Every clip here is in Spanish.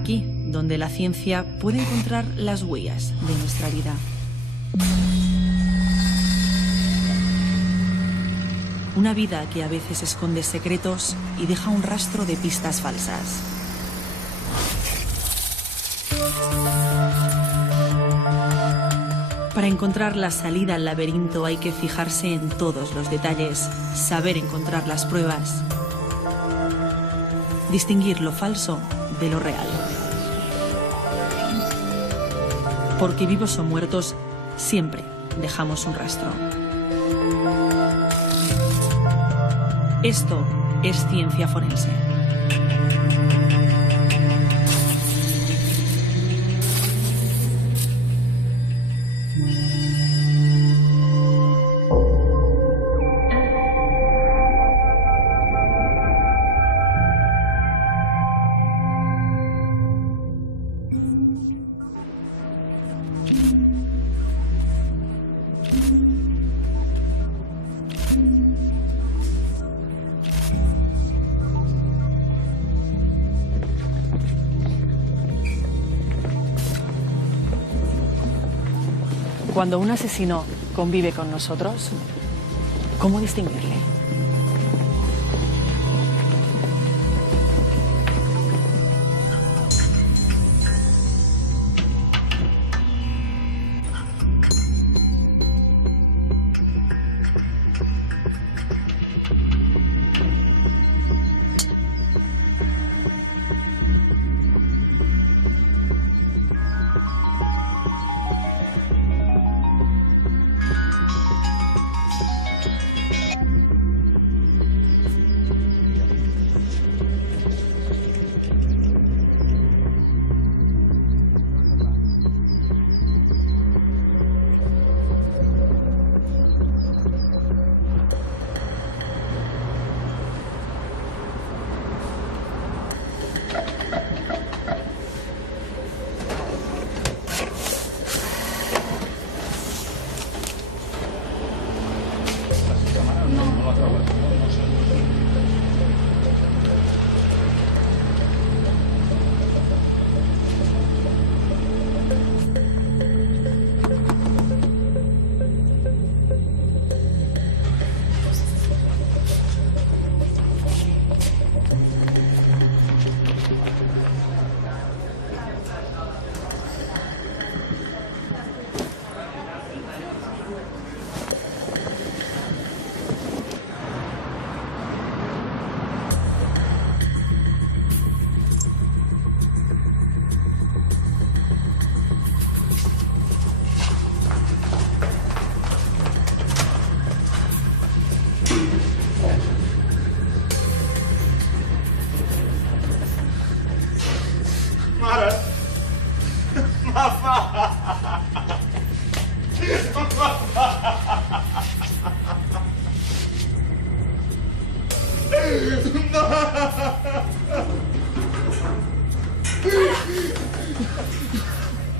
Aquí, donde la ciencia puede encontrar las huellas de nuestra vida. Una vida que a veces esconde secretos y deja un rastro de pistas falsas. Para encontrar la salida al laberinto hay que fijarse en todos los detalles, saber encontrar las pruebas, distinguir lo falso de lo real. Porque vivos o muertos, siempre dejamos un rastro. Esto es ciencia forense. Cuando un asesino convive con nosotros, ¿cómo distinguirle?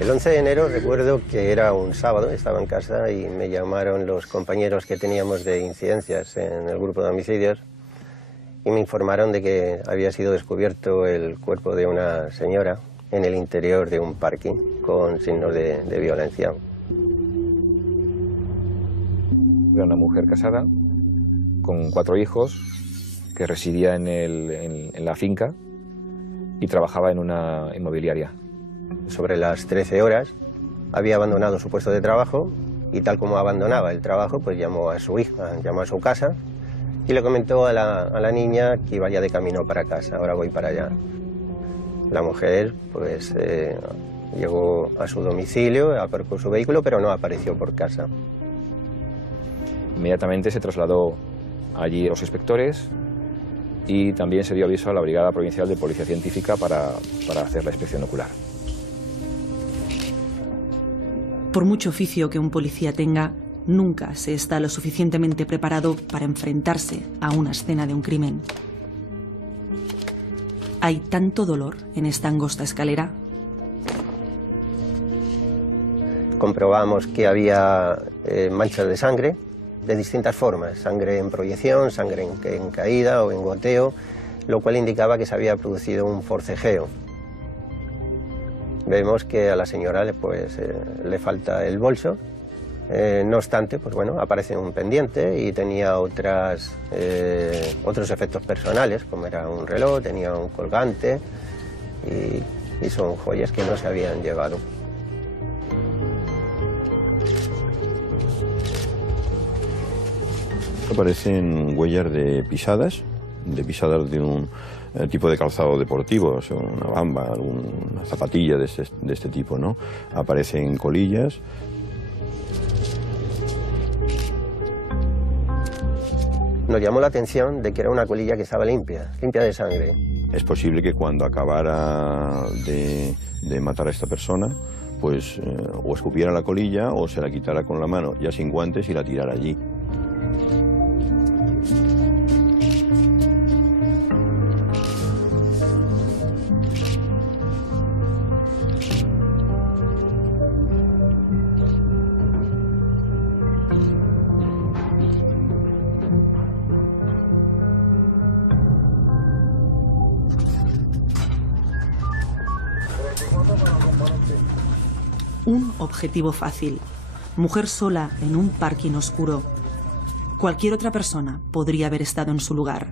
El 11 de enero recuerdo que era un sábado, estaba en casa y me llamaron los compañeros que teníamos de incidencias en el grupo de homicidios y me informaron de que había sido descubierto el cuerpo de una señora en el interior de un parking con signos de violencia. Era una mujer casada con 4 hijos que residía en la finca y trabajaba en una inmobiliaria. Sobre las 13 horas había abandonado su puesto de trabajo y tal como abandonaba el trabajo, pues llamó a su hija, llamó a su casa y le comentó a la niña que iba ya de camino para casa, ahora voy para allá. La mujer pues llegó a su domicilio, aparcó su vehículo, pero no apareció por casa. Inmediatamente se trasladó allí a los inspectores y también se dio aviso a la Brigada Provincial de Policía Científica para hacer la inspección ocular. Por mucho oficio que un policía tenga, nunca se está lo suficientemente preparado para enfrentarse a una escena de un crimen. Hay tanto dolor en esta angosta escalera. Comprobamos que había manchas de sangre de distintas formas, sangre en proyección, sangre en caída o en goteo, lo cual indicaba que se había producido un forcejeo. Vemos que a la señora le falta el bolso. No obstante, pues bueno, aparece un pendiente y tenía otros efectos personales, como era un reloj, tenía un colgante y son joyas que no se habían llevado. Aparecen huellas de pisadas de un tipo de calzado deportivo, o sea, una bamba, alguna zapatilla de este tipo, ¿no? Aparecen colillas. Nos llamó la atención de que era una colilla que estaba limpia de sangre. Es posible que cuando acabara de matar a esta persona, pues o escupiera la colilla o se la quitara con la mano, ya sin guantes, y la tirara allí. Un objetivo fácil. Mujer sola en un parking oscuro. Cualquier otra persona podría haber estado en su lugar.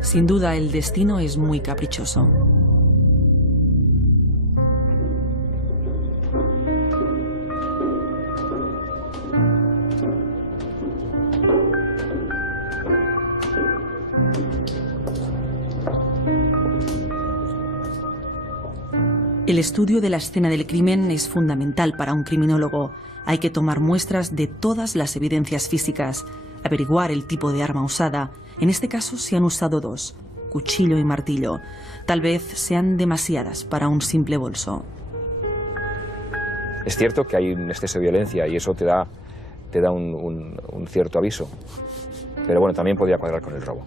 Sin duda, el destino es muy caprichoso. El estudio de la escena del crimen es fundamental para un criminólogo. Hay que tomar muestras de todas las evidencias físicas, averiguar el tipo de arma usada. En este caso se han usado dos, cuchillo y martillo. Tal vez sean demasiadas para un simple bolso. Es cierto que hay un exceso de violencia y eso te da un cierto aviso. Pero bueno, también podría cuadrar con el robo.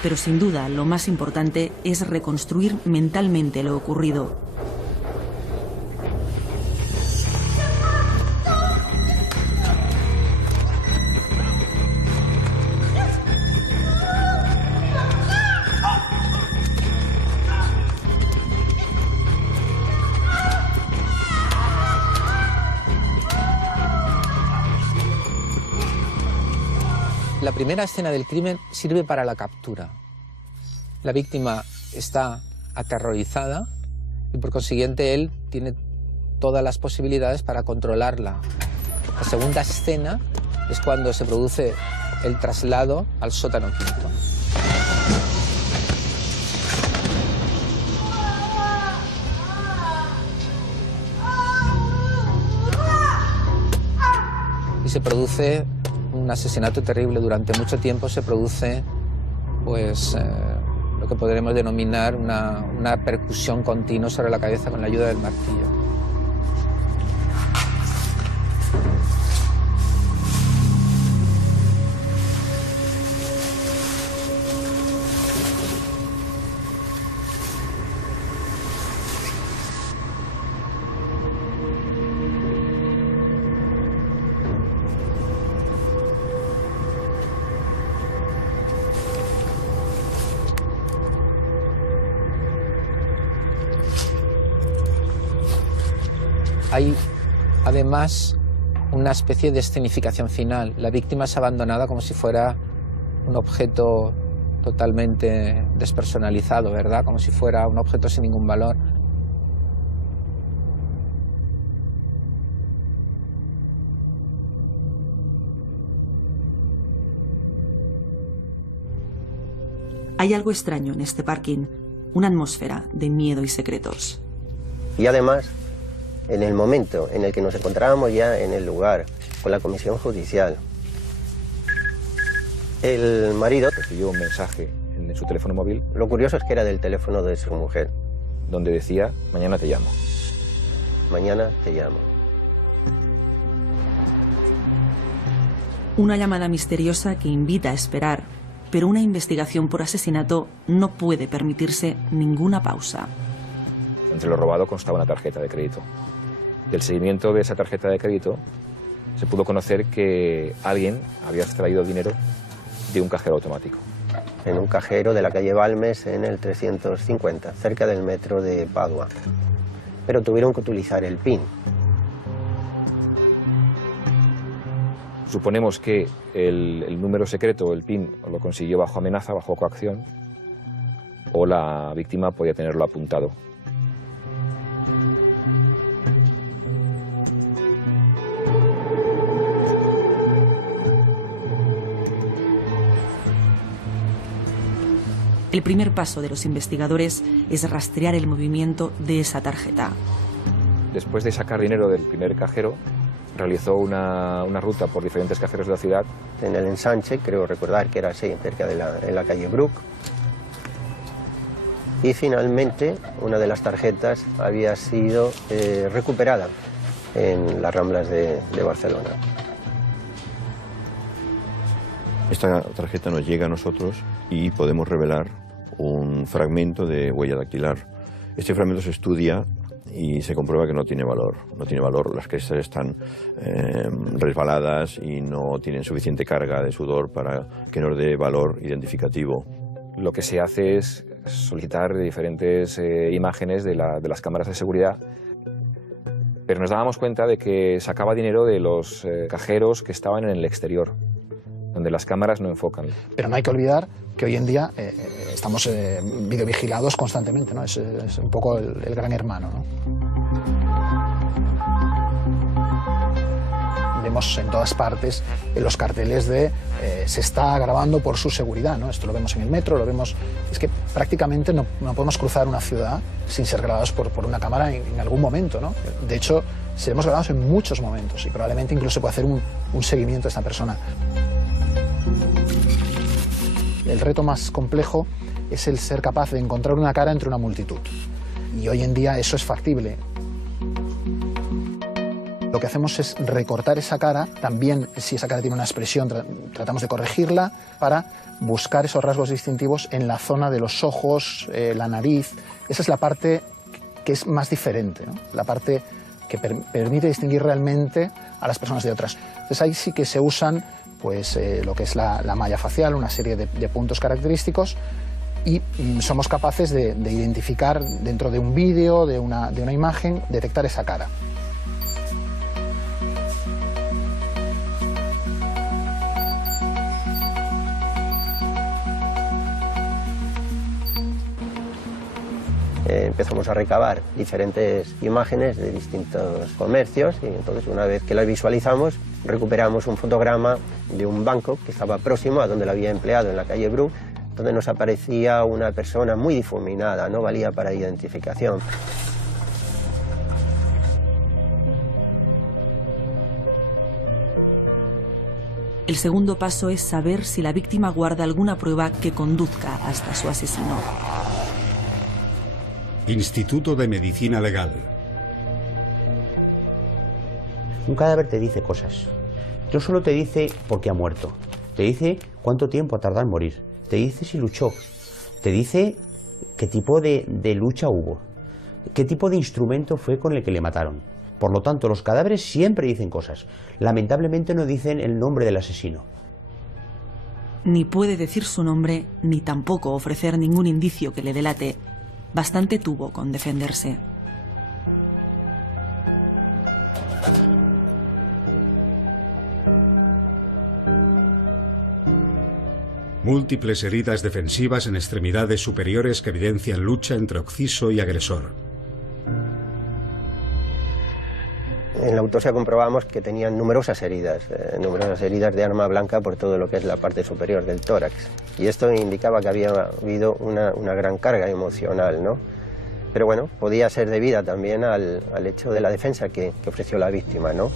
Pero sin duda lo más importante es reconstruir mentalmente lo ocurrido. La primera escena del crimen sirve para la captura. La víctima está aterrorizada y por consiguiente él tiene todas las posibilidades para controlarla. La segunda escena es cuando se produce el traslado al sótano quinto. Y se produce un asesinato terrible. Durante mucho tiempo se produce pues, lo que podremos denominar una percusión continua sobre la cabeza con la ayuda del martillo. Hay además una especie de escenificación final. La víctima es abandonada como si fuera un objeto totalmente despersonalizado, ¿verdad? Como si fuera un objeto sin ningún valor. Hay algo extraño en este parking, una atmósfera de miedo y secretos. Y además En el momento en el que nos encontrábamos ya en el lugar, con la comisión judicial, el marido recibió un mensaje en su teléfono móvil. Lo curioso es que era del teléfono de su mujer. Donde decía, mañana te llamo. Mañana te llamo. Una llamada misteriosa que invita a esperar, pero una investigación por asesinato no puede permitirse ninguna pausa. Entre lo robado constaba una tarjeta de crédito. Del seguimiento de esa tarjeta de crédito se pudo conocer que alguien había extraído dinero de un cajero automático. En un cajero de la calle Balmes, en el 350, cerca del metro de Padua. Pero tuvieron que utilizar el PIN. Suponemos que el número secreto, el PIN, lo consiguió bajo amenaza, bajo coacción, o la víctima podía tenerlo apuntado. El primer paso de los investigadores es rastrear el movimiento de esa tarjeta. Después de sacar dinero del primer cajero, realizó una ruta por diferentes cajeros de la ciudad. En el ensanche, creo recordar que era así, cerca de la calle Bruc. Y finalmente, una de las tarjetas había sido recuperada en las Ramblas de Barcelona. Esta tarjeta nos llega a nosotros y podemos revelar un fragmento de huella dactilar. Este fragmento se estudia y se comprueba que no tiene valor. No tiene valor, las crestas están resbaladas y no tienen suficiente carga de sudor para que nos dé valor identificativo. Lo que se hace es solicitar diferentes imágenes de las cámaras de seguridad, pero nos dábamos cuenta de que sacaba dinero de los cajeros que estaban en el exterior, donde las cámaras no enfocan. Pero no hay que olvidar que hoy en día estamos videovigilados constantemente, ¿no? Es un poco el gran hermano, ¿no? Vemos en todas partes los carteles de se está grabando por su seguridad, ¿no? Esto lo vemos en el metro, lo vemos... Es que prácticamente no podemos cruzar una ciudad sin ser grabados por una cámara en algún momento, ¿no? De hecho, seremos grabados en muchos momentos y probablemente incluso se puede hacer un seguimiento a esta persona. El reto más complejo es el ser capaz de encontrar una cara entre una multitud. Y hoy en día eso es factible. Lo que hacemos es recortar esa cara, también si esa cara tiene una expresión tratamos de corregirla para buscar esos rasgos distintivos en la zona de los ojos, la nariz. Esa es la parte que es más diferente, ¿no? La parte que permite distinguir realmente a las personas de otras. Entonces ahí sí que se usan pues, lo que es la malla facial, una serie de puntos característicos, y somos capaces de identificar dentro de un vídeo, de una imagen, detectar esa cara. Empezamos a recabar diferentes imágenes de distintos comercios y entonces una vez que las visualizamos recuperamos un fotograma de un banco que estaba próximo a donde lo había empleado en la calle Bruc, donde nos aparecía una persona muy difuminada, no valía para identificación. El segundo paso es saber si la víctima guarda alguna prueba que conduzca hasta su asesino. Instituto de Medicina Legal. Un cadáver te dice cosas. No solo te dice por qué ha muerto, te dice cuánto tiempo ha tardado en morir, te dice si luchó, te dice qué tipo de lucha hubo, qué tipo de instrumento fue con el que le mataron. Por lo tanto, los cadáveres siempre dicen cosas. Lamentablemente no dicen el nombre del asesino. Ni puede decir su nombre, ni tampoco ofrecer ningún indicio que le delate. Bastante tuvo con defenderse. Múltiples heridas defensivas en extremidades superiores que evidencian lucha entre occiso y agresor. En la autopsia comprobamos que tenían numerosas heridas de arma blanca por todo lo que es la parte superior del tórax. Y esto indicaba que había habido una gran carga emocional, ¿no? Pero bueno, podía ser debida también al hecho de la defensa que ofreció la víctima, ¿no?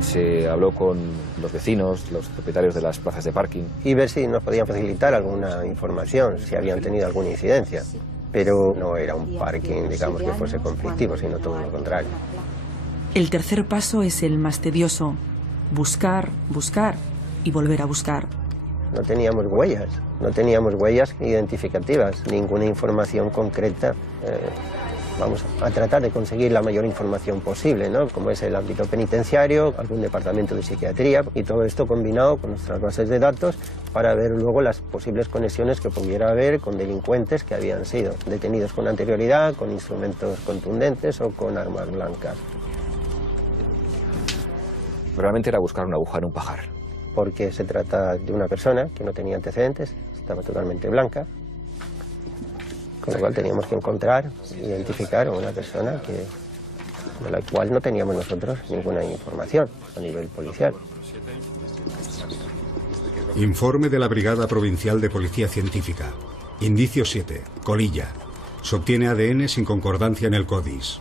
Se habló con los vecinos, los propietarios de las plazas de parking. Y ver si nos podían facilitar alguna información, si habían tenido alguna incidencia. Pero no era un parking, digamos, que fuese conflictivo, sino todo lo contrario. El tercer paso es el más tedioso. Buscar, buscar y volver a buscar. No teníamos huellas identificativas, ninguna información concreta. Vamos a tratar de conseguir la mayor información posible, ¿no? Como es el ámbito penitenciario, algún departamento de psiquiatría, y todo esto combinado con nuestras bases de datos para ver luego las posibles conexiones que pudiera haber con delincuentes que habían sido detenidos con anterioridad, con instrumentos contundentes o con armas blancas. Realmente era buscar una aguja en un pajar. Porque se trata de una persona que no tenía antecedentes, estaba totalmente blanca, con lo cual teníamos que encontrar, identificar a una persona de la cual no teníamos nosotros ninguna información a nivel policial. Informe de la Brigada Provincial de Policía Científica. Indicio 7. Colilla. Se obtiene ADN sin concordancia en el CODIS.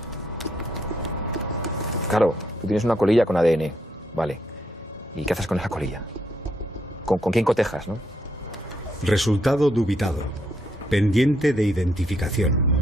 Claro, tú tienes una colilla con ADN, vale. ¿Y qué haces con esa colilla? ¿Con quién cotejas, no? Resultado dubitado. Pendiente de identificación.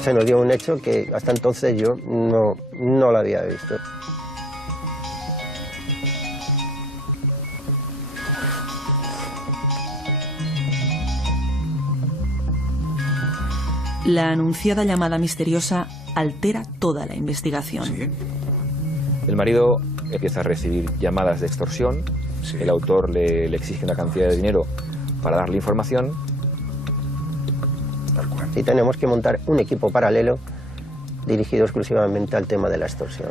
Se nos dio un hecho que hasta entonces yo no lo había visto. La anunciada llamada misteriosa altera toda la investigación. ¿Sí? El marido empieza a recibir llamadas de extorsión. Sí. El autor le exige una cantidad de dinero para darle información. Y tenemos que montar un equipo paralelo dirigido exclusivamente al tema de la extorsión.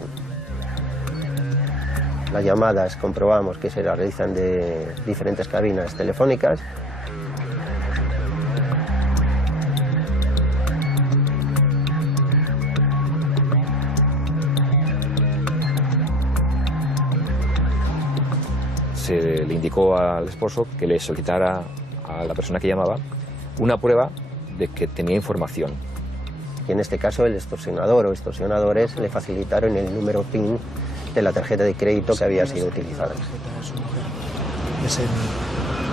Las llamadas comprobamos que se las realizan de diferentes cabinas telefónicas. Se le indicó al esposo que le solicitara a la persona que llamaba una prueba de que tenía información. Y en este caso el extorsionador o extorsionadores le facilitaron el número PIN de la tarjeta de crédito que había sido utilizada. Es el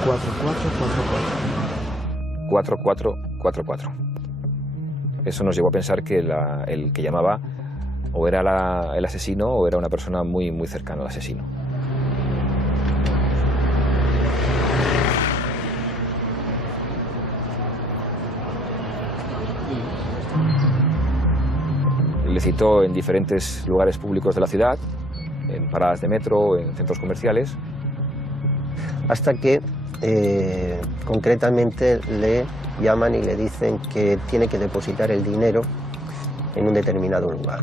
4444. 4444. Eso nos llevó a pensar que el que llamaba o era el asesino o era una persona muy, muy cercana al asesino. Le citó en diferentes lugares públicos de la ciudad, en paradas de metro, en centros comerciales. Hasta que concretamente le llaman y le dicen que tiene que depositar el dinero en un determinado lugar.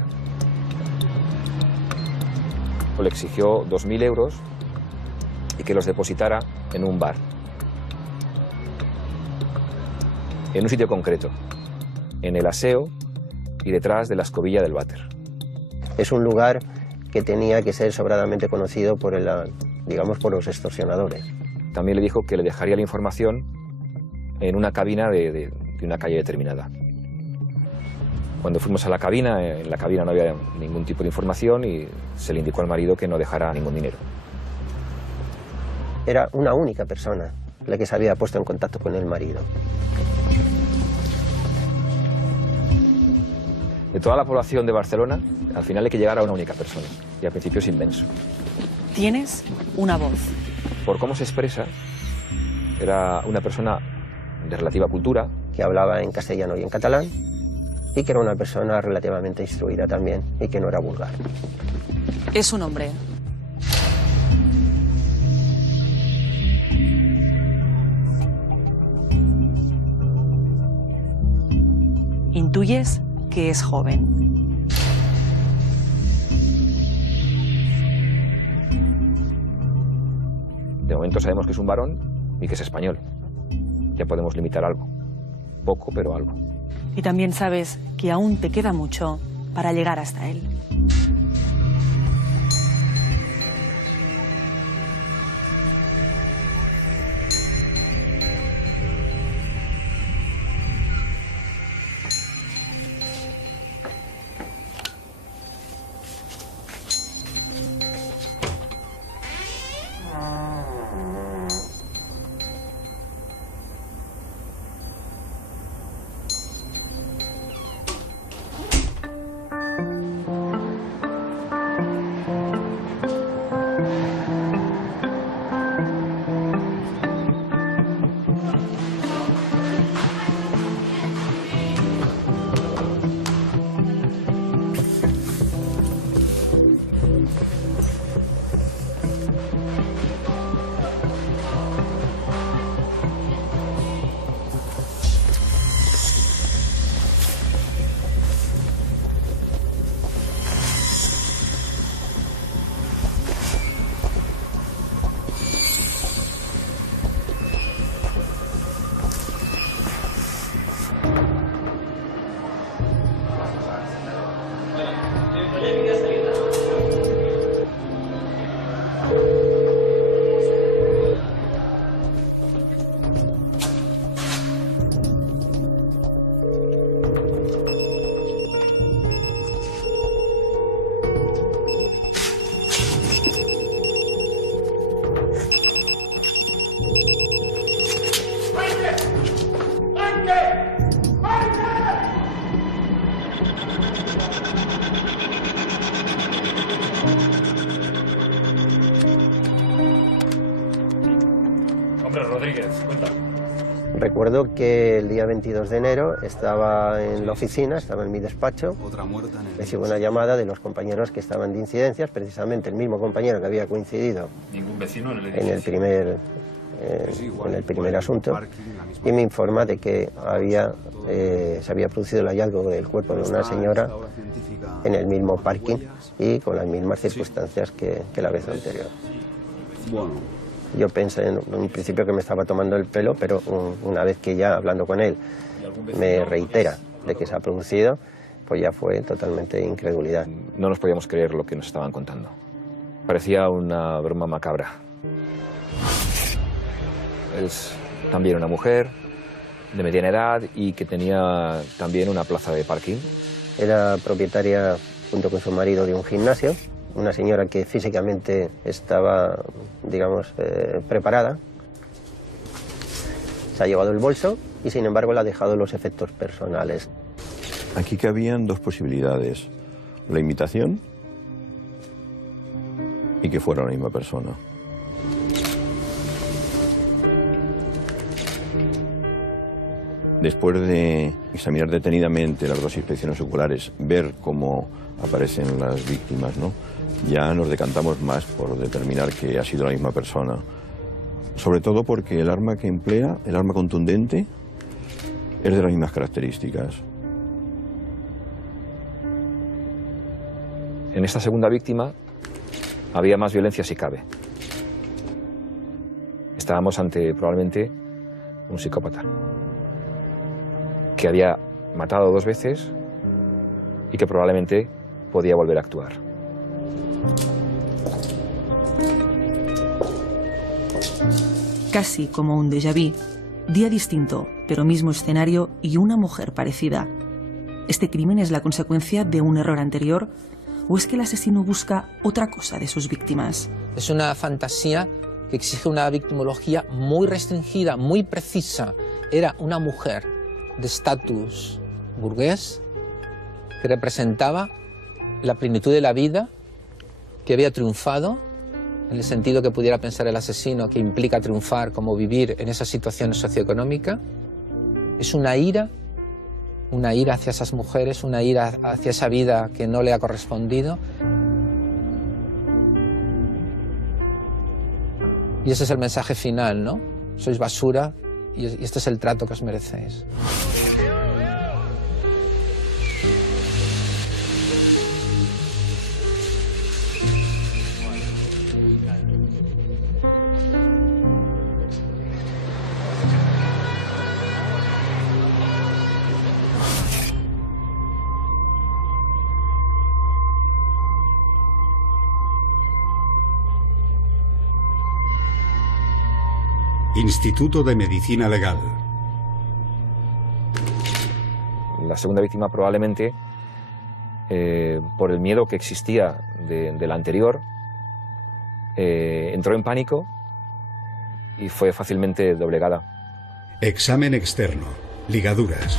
Le exigió 2.000 euros y que los depositara en un bar, en un sitio concreto, en el aseo y detrás de la escobilla del váter. Es un lugar que tenía que ser sobradamente conocido por digamos, por los extorsionadores. También le dijo que le dejaría la información en una cabina de una calle determinada. Cuando fuimos a la cabina, en la cabina no había ningún tipo de información y se le indicó al marido que no dejara ningún dinero. Era una única persona la que se había puesto en contacto con el marido. De toda la población de Barcelona, al final hay que llegar a una única persona, y al principio es inmenso. Tienes una voz. Por cómo se expresa, era una persona de relativa cultura. Que hablaba en castellano y en catalán, y que era una persona relativamente instruida también, y que no era vulgar. Es un hombre. Intuyes que es joven. De momento sabemos que es un varón y que es español. Ya podemos limitar algo. Poco, pero algo. Y también sabes que aún te queda mucho para llegar hasta él. Recuerdo que el día 22 de enero estaba en la oficina, estaba en mi despacho, recibo una llamada de los compañeros que estaban de incidencias, precisamente el mismo compañero que había coincidido en el primer asunto, y me informa de que se había producido el hallazgo del cuerpo de una señora en el mismo parking y con las mismas circunstancias que la vez anterior. Yo pensé en un principio que me estaba tomando el pelo, pero una vez que ya hablando con él me reitera de que se ha producido, pues ya fue totalmente incredulidad. No nos podíamos creer lo que nos estaban contando. Parecía una broma macabra. Es también una mujer de mediana edad y que tenía también una plaza de parking. Era propietaria, junto con su marido, de un gimnasio. Una señora que físicamente estaba, digamos, preparada. Se ha llevado el bolso y, sin embargo, le ha dejado los efectos personales. Aquí cabían dos posibilidades: la imitación y que fuera la misma persona. Después de examinar detenidamente las dos inspecciones oculares, ver cómo aparecen las víctimas, ¿no?, ya nos decantamos más por determinar que ha sido la misma persona. Sobre todo porque el arma que emplea, el arma contundente, es de las mismas características. En esta segunda víctima había más violencia si cabe. Estábamos ante probablemente un psicópata que había matado 2 veces y que probablemente podía volver a actuar. Casi como un déjà vu, día distinto, pero mismo escenario y una mujer parecida. ¿Este crimen es la consecuencia de un error anterior o es que el asesino busca otra cosa de sus víctimas? Es una fantasía que exige una victimología muy restringida, muy precisa. Era una mujer de estatus burgués que representaba la plenitud de la vida, que había triunfado, en el sentido que pudiera pensar el asesino, que implica triunfar, como vivir en esa situación socioeconómica. Es una ira hacia esas mujeres, una ira hacia esa vida que no le ha correspondido. Y ese es el mensaje final, ¿no? Sois basura y este es el trato que os merecéis. Instituto de Medicina Legal. La segunda víctima probablemente, por el miedo que existía de la anterior, entró en pánico y fue fácilmente doblegada. Examen externo. Ligaduras.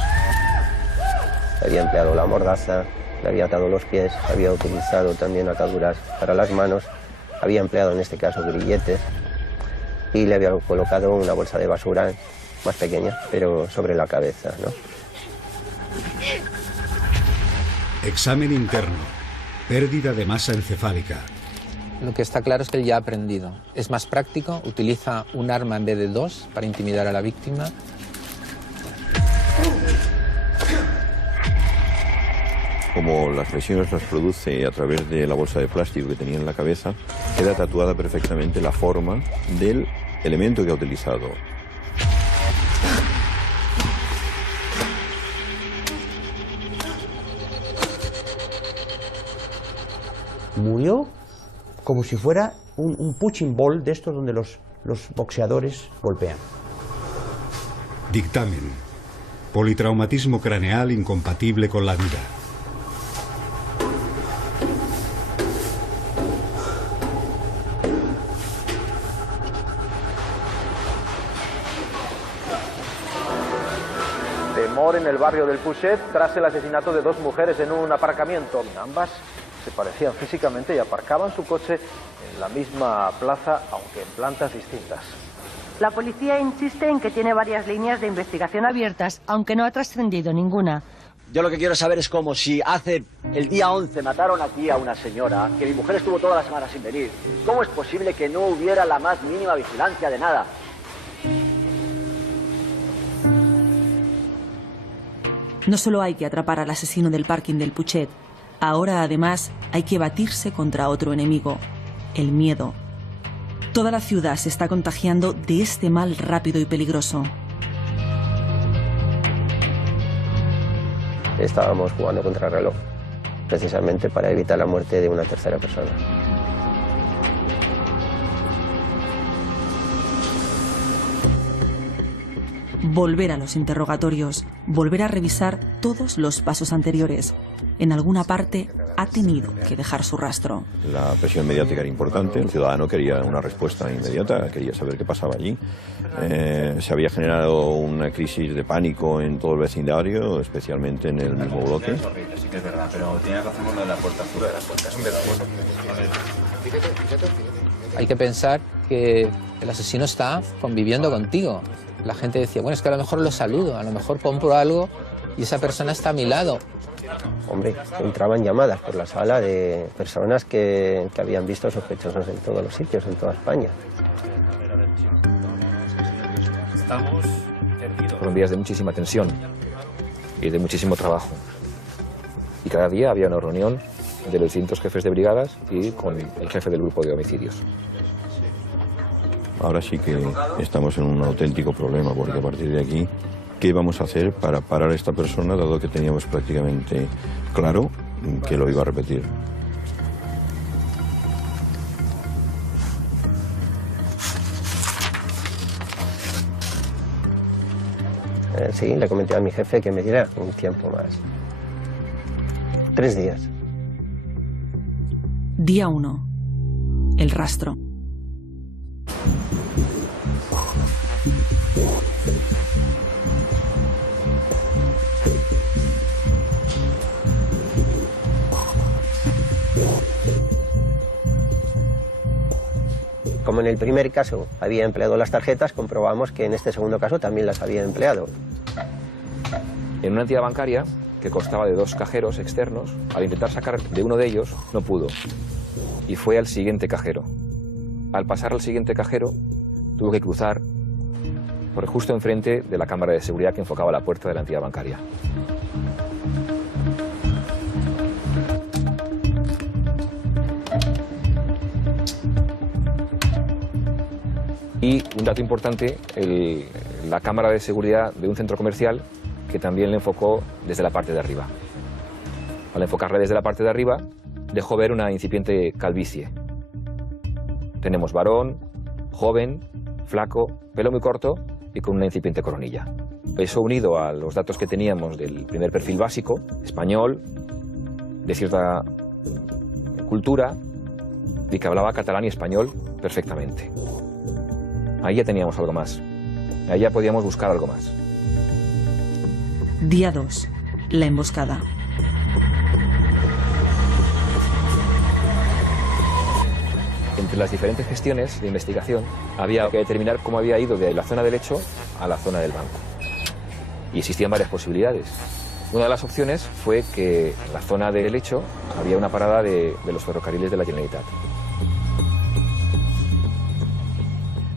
Había empleado la mordaza, le había atado los pies, había utilizado también ataduras para las manos, había empleado en este caso grilletes y le había colocado una bolsa de basura más pequeña, pero sobre la cabeza, ¿no? Examen interno. Pérdida de masa encefálica. Lo que está claro es que él ya ha aprendido. Es más práctico, utiliza un arma en vez de dos para intimidar a la víctima. Como las lesiones las produce a través de la bolsa de plástico que tenía en la cabeza, queda tatuada perfectamente la forma del elemento que ha utilizado. Murió como si fuera un punching ball de estos donde los boxeadores golpean. Dictamen. Politraumatismo craneal incompatible con la vida. Temor en el barrio del Puget tras el asesinato de dos mujeres en un aparcamiento. Ambas se parecían físicamente y aparcaban su coche en la misma plaza, aunque en plantas distintas. La policía insiste en que tiene varias líneas de investigación abiertas, aunque no ha trascendido ninguna. Yo lo que quiero saber es cómo si hace el día 11 mataron aquí a una señora, que mi mujer estuvo toda la semana sin venir. ¿Cómo es posible que no hubiera la más mínima vigilancia de nada? No solo hay que atrapar al asesino del parking del Puget, ahora además hay que batirse contra otro enemigo, el miedo. Toda la ciudad se está contagiando de este mal rápido y peligroso. Estábamos jugando contra el reloj, precisamente para evitar la muerte de una tercera persona. Volver a los interrogatorios, volver a revisar todos los pasos anteriores. En alguna parte ha tenido que dejar su rastro. La presión mediática era importante, el ciudadano quería una respuesta inmediata, quería saber qué pasaba allí. Se había generado una crisis de pánico en todo el vecindario, especialmente en el mismo bloque. Sí que es verdad, pero tiene razón con lo de la puerta azul de las puertas. Hay que pensar que el asesino está conviviendo contigo. La gente decía, bueno, es que a lo mejor lo saludo, a lo mejor compro algo y esa persona está a mi lado. Hombre, entraban llamadas por la sala de personas que habían visto sospechosos en todos los sitios, en toda España. Fueron días de muchísima tensión y de muchísimo trabajo. Y cada día había una reunión de los distintos jefes de brigadas y con el jefe del grupo de homicidios. Ahora sí que estamos en un auténtico problema, porque a partir de aquí, ¿qué vamos a hacer para parar a esta persona, dado que teníamos prácticamente claro que lo iba a repetir. Sí, le comenté a mi jefe que me diera un tiempo más. 3 días. Día 1. El rastro. Como en el primer caso había empleado las tarjetas, comprobamos que en este segundo caso también las había empleado. En una entidad bancaria que constaba de 2 cajeros externos, al intentar sacar de uno de ellos, no pudo. Y fue al siguiente cajero. Al pasar al siguiente cajero, tuvo que cruzar por justo enfrente de la cámara de seguridad que enfocaba la puerta de la entidad bancaria. Y un dato importante, la cámara de seguridad de un centro comercial que también le enfocó desde la parte de arriba. Al enfocarla desde la parte de arriba, dejó ver una incipiente calvicie. Tenemos varón, joven, flaco, pelo muy corto y con una incipiente coronilla. Eso unido a los datos que teníamos del primer perfil básico, español, de cierta cultura, y que hablaba catalán y español perfectamente. Ahí ya teníamos algo más. Ahí ya podíamos buscar algo más. Día 2. La emboscada. Entre las diferentes gestiones de investigación había que determinar cómo había ido de la zona del hecho a la zona del banco. Y existían varias posibilidades. Una de las opciones fue que en la zona del hecho había una parada de los ferrocarriles de la Generalitat.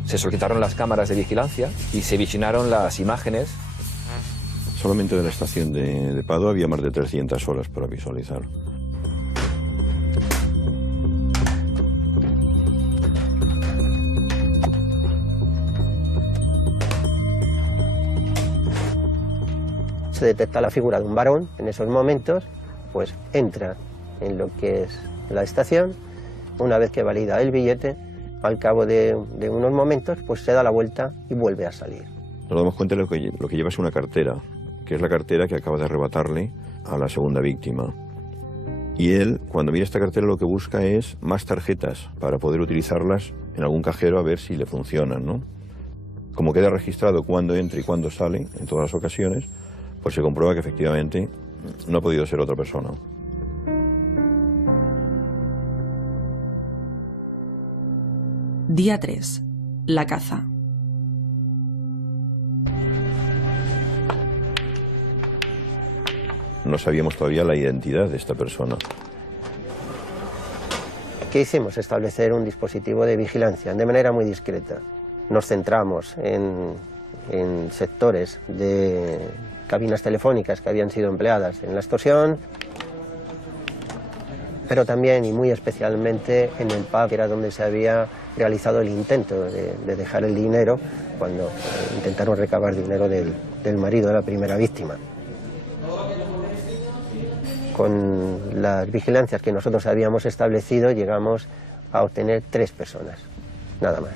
Se solicitaron las cámaras de vigilancia y se visionaron las imágenes. Solamente de la estación de Padua había más de 300 horas para visualizar. Se detecta la figura de un varón en esos momentos, pues entra en lo que es la estación. Una vez que valida el billete, al cabo de unos momentos, pues se da la vuelta y vuelve a salir. Nos damos cuenta de lo que lleva es una cartera, que es la cartera que acaba de arrebatarle a la segunda víctima. Y él, cuando mira esta cartera, lo que busca es más tarjetas para poder utilizarlas en algún cajero a ver si le funcionan, ¿no? Como queda registrado cuándo entra y cuándo sale, en todas las ocasiones, pues se comprueba que efectivamente no ha podido ser otra persona. Día 3. La caza. No sabíamos todavía la identidad de esta persona. ¿Qué hicimos? Establecer un dispositivo de vigilancia de manera muy discreta. Nos centramos en sectores de cabinas telefónicas que habían sido empleadas en la extorsión, pero también y muy especialmente en el pub, que era donde se había realizado el intento de dejar el dinero cuando intentaron recabar dinero del marido de la primera víctima. Con las vigilancias que nosotros habíamos establecido llegamos a obtener 3 personas, nada más.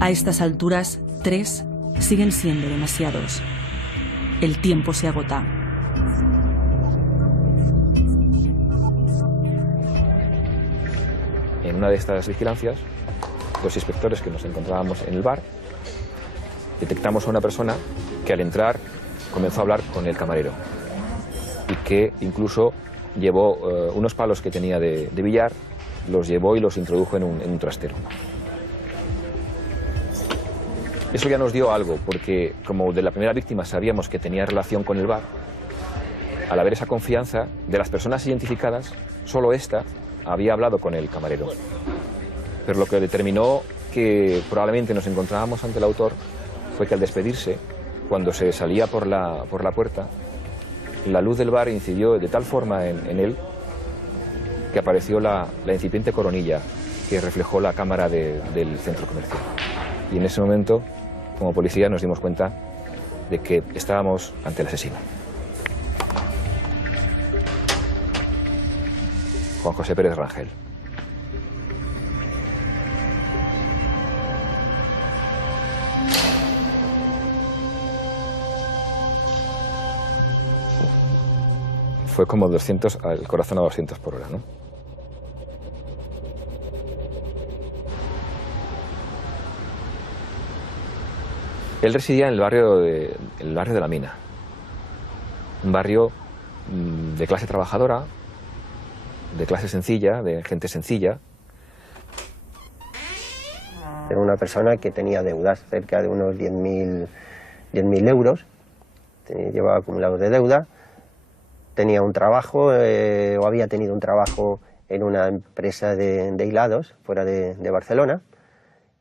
A estas alturas, 3 siguen siendo demasiados. El tiempo se agota. En una de estas vigilancias, los inspectores que nos encontrábamos en el bar, detectamos a una persona que al entrar comenzó a hablar con el camarero y que incluso llevó unos palos que tenía de billar, los llevó y los introdujo en un trastero. Eso ya nos dio algo, porque como de la primera víctima sabíamos que tenía relación con el bar, al haber esa confianza de las personas identificadas, solo esta había hablado con el camarero. Pero lo que determinó que probablemente nos encontrábamos ante el autor fue que al despedirse, cuando se salía por la puerta, la luz del bar incidió de tal forma en él que apareció la incipiente coronilla que reflejó la cámara del centro comercial. Y en ese momento, como policía, nos dimos cuenta de que estábamos ante el asesino. Juan José Pérez Rangel. Fue como 200, el corazón a 200 por hora, ¿no? Él residía en el barrio de La Mina, un barrio de clase trabajadora, de clase sencilla, de gente sencilla. Era una persona que tenía deudas, cerca de unos 10.000 euros, llevaba acumulados de deuda, tenía un trabajo, o había tenido un trabajo en una empresa de hilados fuera de Barcelona,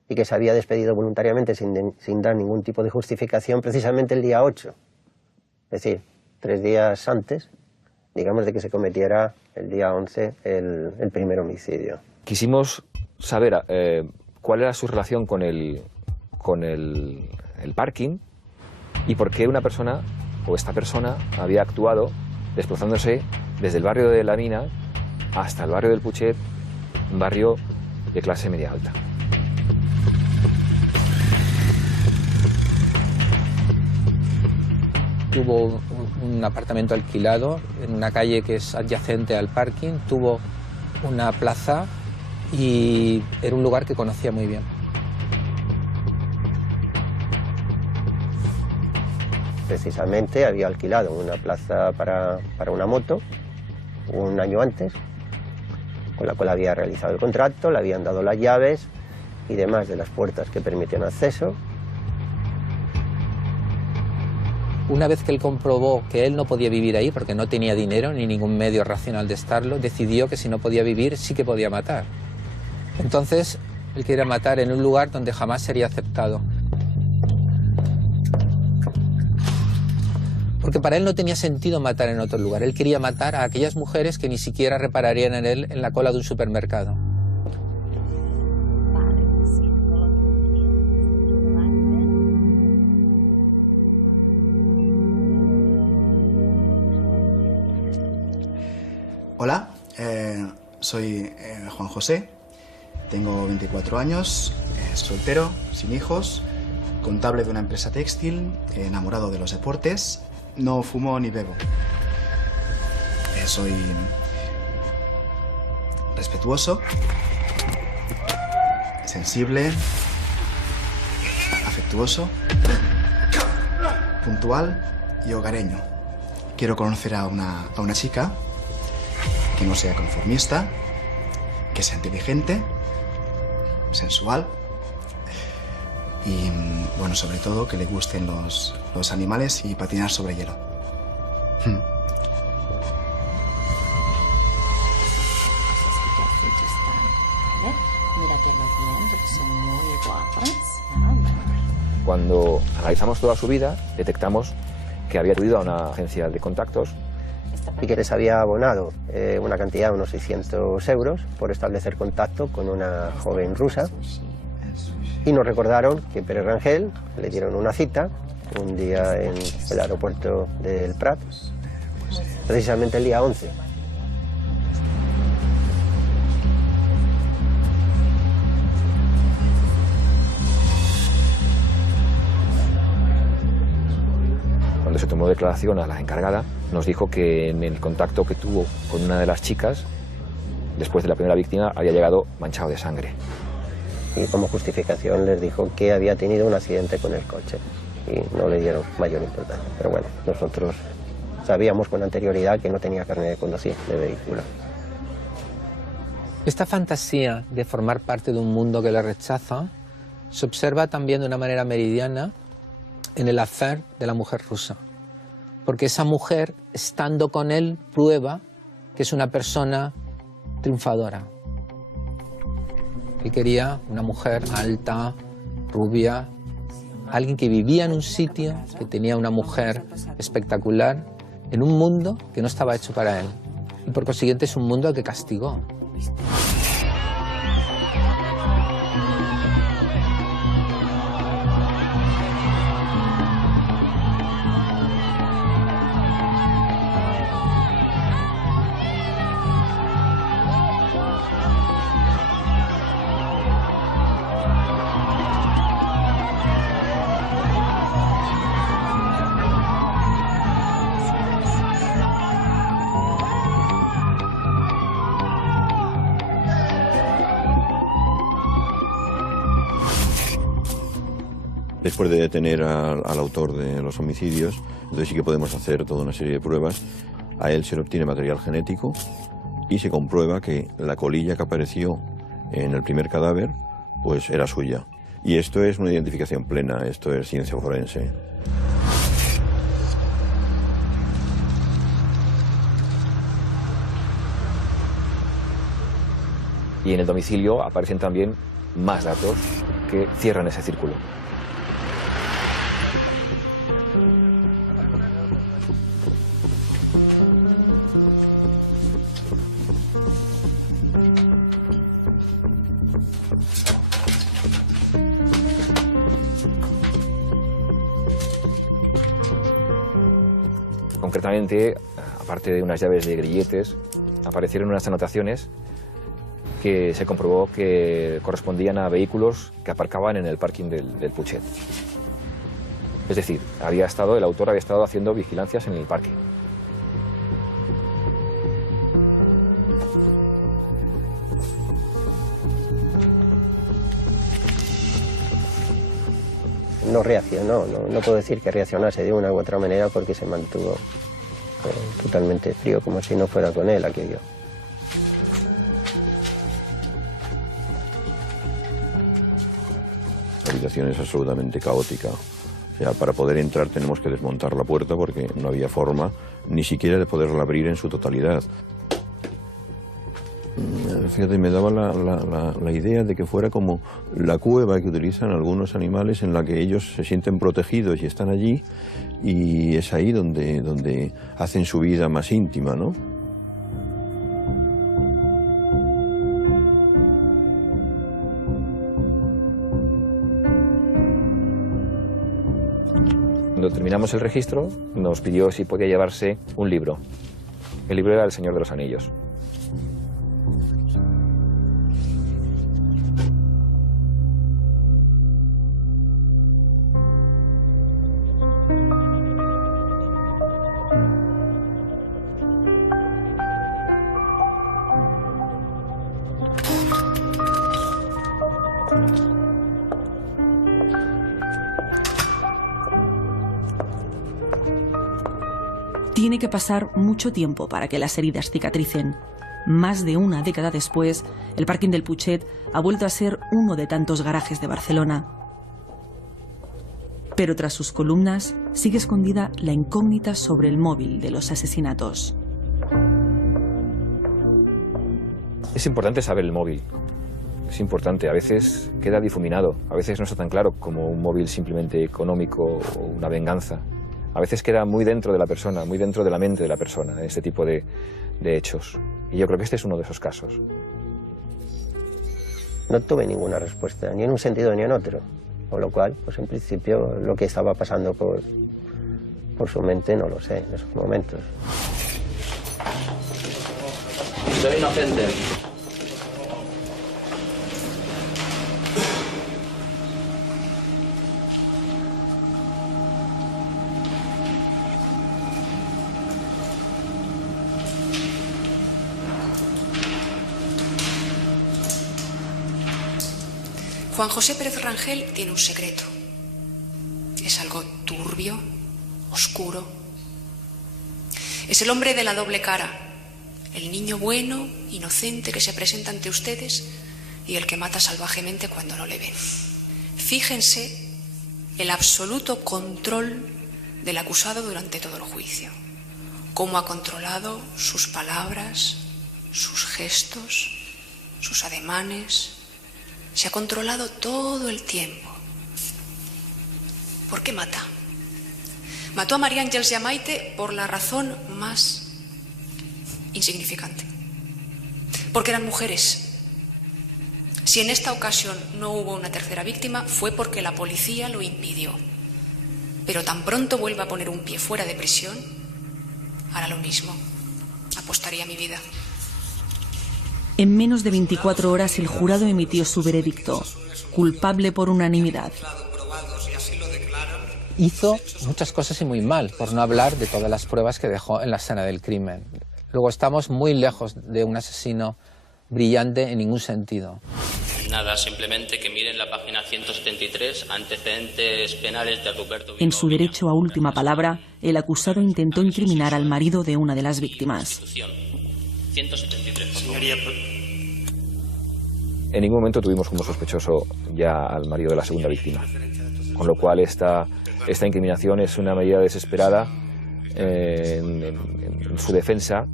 y que se había despedido voluntariamente sin dar ningún tipo de justificación precisamente el día 8, es decir, 3 días antes, digamos, de que se cometiera el día 11 el primer homicidio. Quisimos saber cuál era su relación con el parking y por qué una persona, o esta persona, había actuado desplazándose desde el barrio de La Mina hasta el barrio del Putxet, un barrio de clase media alta. Tuvo un apartamento alquilado en una calle que es adyacente al parking, tuvo una plaza y era un lugar que conocía muy bien. Precisamente había alquilado una plaza para una moto un año antes, con la cual había realizado el contrato, le habían dado las llaves y demás de las puertas que permitían acceso. Una vez que él comprobó que él no podía vivir ahí porque no tenía dinero ni ningún medio racional de estarlo, decidió que si no podía vivir sí que podía matar. Entonces, él quería matar en un lugar donde jamás sería aceptado. Porque para él no tenía sentido matar en otro lugar. Él quería matar a aquellas mujeres que ni siquiera repararían en él en la cola de un supermercado. Hola, soy Juan José, tengo 24 años, soltero, sin hijos, contable de una empresa textil, enamorado de los deportes, no fumo ni bebo. Soy respetuoso, sensible, afectuoso, puntual y hogareño. Quiero conocer a una chica que no sea conformista, que sea inteligente, sensual y, bueno, sobre todo que le gusten los animales y patinar sobre hielo. Cuando analizamos toda su vida, detectamos que había acudido a una agencia de contactos y que les había abonado una cantidad de unos 600 euros por establecer contacto con una joven rusa, y nos recordaron que Pérez Rangel le dieron una cita un día en el aeropuerto del Prat, precisamente el día 11. Cuando se tomó declaración a la encargada, nos dijo que en el contacto que tuvo con una de las chicas, después de la primera víctima, había llegado manchado de sangre. Y como justificación les dijo que había tenido un accidente con el coche y no le dieron mayor importancia. Pero bueno, nosotros sabíamos con anterioridad que no tenía carnet de conducir de vehículo. Esta fantasía de formar parte de un mundo que le rechaza se observa también de una manera meridiana en el hacer de la mujer rusa. Porque esa mujer, estando con él, prueba que es una persona triunfadora. Él quería una mujer alta, rubia, alguien que vivía en un sitio, que tenía una mujer espectacular, en un mundo que no estaba hecho para él. Y por consiguiente es un mundo al que castigó. Después de detener al autor de los homicidios, entonces sí que podemos hacer toda una serie de pruebas. A él se le obtiene material genético y se comprueba que la colilla que apareció en el primer cadáver pues era suya. Y esto es una identificación plena, esto es ciencia forense. Y en el domicilio aparecen también más datos que cierran ese círculo. Concretamente, aparte de unas llaves de grilletes, aparecieron unas anotaciones que se comprobó que correspondían a vehículos que aparcaban en el parking del Putxet. Es decir, el autor había estado haciendo vigilancias en el parking. No reaccionó, no puedo decir que reaccionase de una u otra manera porque se mantuvo totalmente frío, como si no fuera con él aquello. La habitación es absolutamente caótica. O sea, para poder entrar tenemos que desmontar la puerta porque no había forma ni siquiera de poderla abrir en su totalidad. Fíjate, me daba la idea de que fuera como la cueva que utilizan algunos animales en la que ellos se sienten protegidos y están allí, y es ahí donde hacen su vida más íntima, ¿no? Cuando terminamos el registro, nos pidió si podía llevarse un libro. El libro era El Señor de los Anillos. Tiene que pasar mucho tiempo para que las heridas cicatricen. Más de una década después, el parking del Putxet ha vuelto a ser uno de tantos garajes de Barcelona. Pero tras sus columnas sigue escondida la incógnita sobre el móvil de los asesinatos. Es importante saber el móvil. Es importante. A veces queda difuminado. A veces no está tan claro como un móvil simplemente económico o una venganza. A veces queda muy dentro de la persona, muy dentro de la mente de la persona, este tipo de hechos. Y yo creo que este es uno de esos casos. No tuve ninguna respuesta, ni en un sentido ni en otro. Con lo cual, pues en principio, lo que estaba pasando por su mente no lo sé en esos momentos. Soy inocente. Juan José Pérez Rangel tiene un secreto. Es algo turbio, oscuro. Es el hombre de la doble cara. El niño bueno, inocente que se presenta ante ustedes y el que mata salvajemente cuando no le ven. Fíjense el absoluto control del acusado durante todo el juicio. Cómo ha controlado sus palabras, sus gestos, sus ademanes. Se ha controlado todo el tiempo. ¿Por qué mata? Mató a María Ángeles y a Maite por la razón más insignificante. Porque eran mujeres. Si en esta ocasión no hubo una tercera víctima, fue porque la policía lo impidió. Pero tan pronto vuelva a poner un pie fuera de prisión, hará lo mismo. Apostaría mi vida. En menos de 24 horas el jurado emitió su veredicto. Culpable por unanimidad. Hizo muchas cosas y muy mal, por no hablar de todas las pruebas que dejó en la escena del crimen. Luego estamos muy lejos de un asesino brillante en ningún sentido. Nada, simplemente que miren la página 173, antecedentes penales de Ruperto. En su derecho a última palabra, el acusado intentó incriminar al marido de una de las víctimas. 173, señoría. En ningún momento tuvimos como sospechoso ya al marido de la segunda víctima, con lo cual esta incriminación es una medida desesperada en su defensa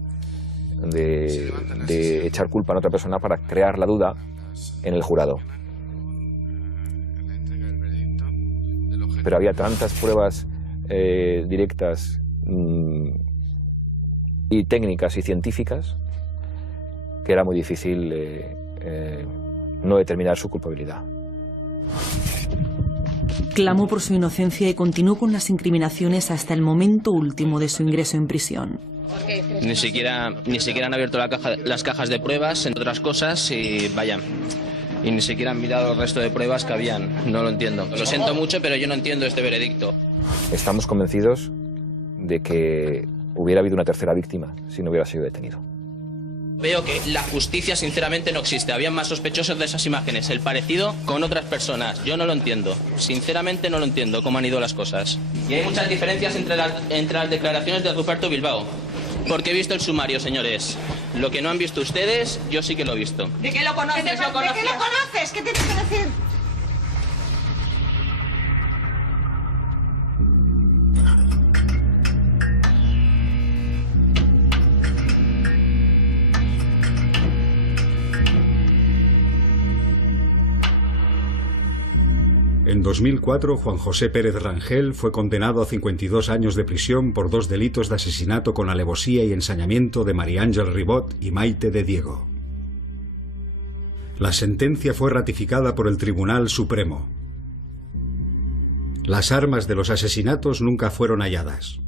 de echar culpa a otra persona para crear la duda en el jurado. Pero había tantas pruebas directas y técnicas y científicas que era muy difícil no determinar su culpabilidad. Clamó por su inocencia y continuó con las incriminaciones hasta el momento último de su ingreso en prisión. Ni siquiera han abierto las cajas de pruebas, entre otras cosas, y vaya, y ni siquiera han mirado el resto de pruebas que habían. No lo entiendo. Lo siento mucho, pero yo no entiendo este veredicto. Estamos convencidos de que hubiera habido una tercera víctima si no hubiera sido detenido. Veo que la justicia sinceramente no existe. Habían más sospechosos de esas imágenes. El parecido con otras personas. Yo no lo entiendo. Sinceramente no lo entiendo cómo han ido las cosas. Y hay muchas diferencias entre las declaraciones de Ruperto Bilbao. Porque he visto el sumario, señores. Lo que no han visto ustedes, yo sí que lo he visto. ¿De qué lo conoces? ¿De qué lo conoces? ¿Qué tienes que decir? En 2004, Juan José Pérez Rangel fue condenado a 52 años de prisión por 2 delitos de asesinato con alevosía y ensañamiento de María Ángel Ribot y Maite de Diego. La sentencia fue ratificada por el Tribunal Supremo. Las armas de los asesinatos nunca fueron halladas.